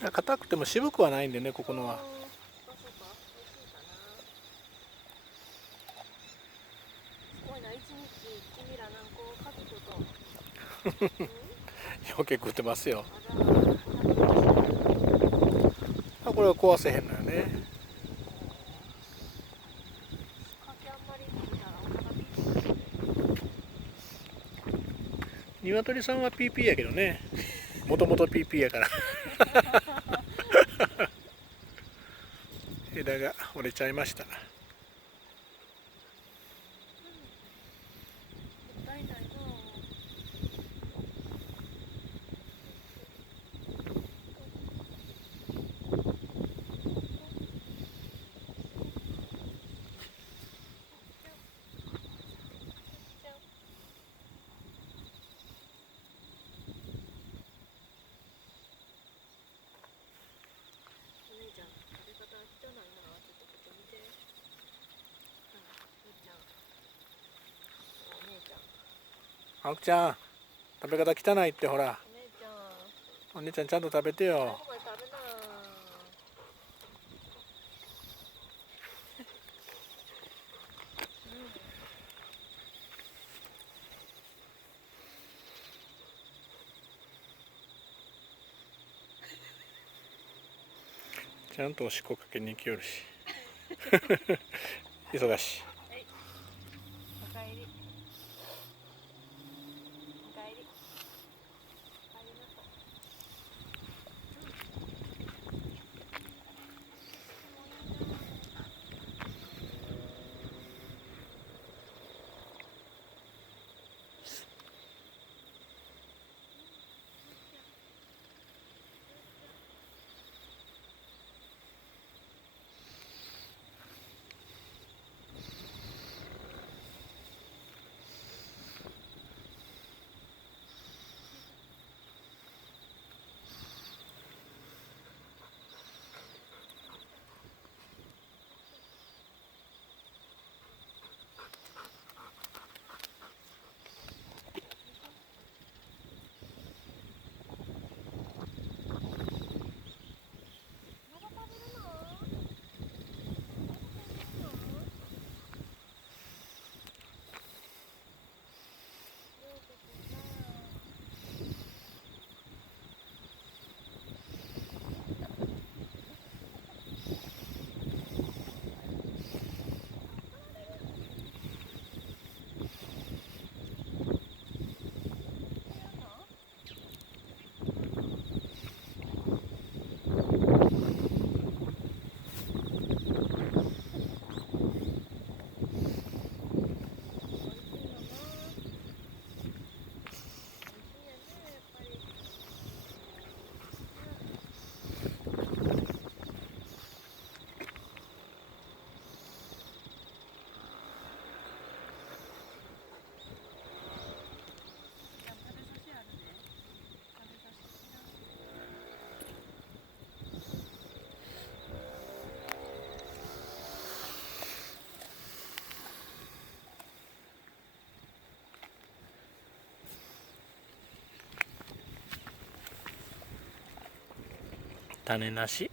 硬くても渋くはないんでね、ここのは。よけ食ってますよ。これは壊せへんのよね。鶏さんは PP やけどね。もともと PP やから枝が折れちゃいました。青木ちゃん、食べ方汚いって。ほら、お姉ちゃんちゃんと食べてよ。ちゃんとおしっこかけに行きよるし忙しい。種なし。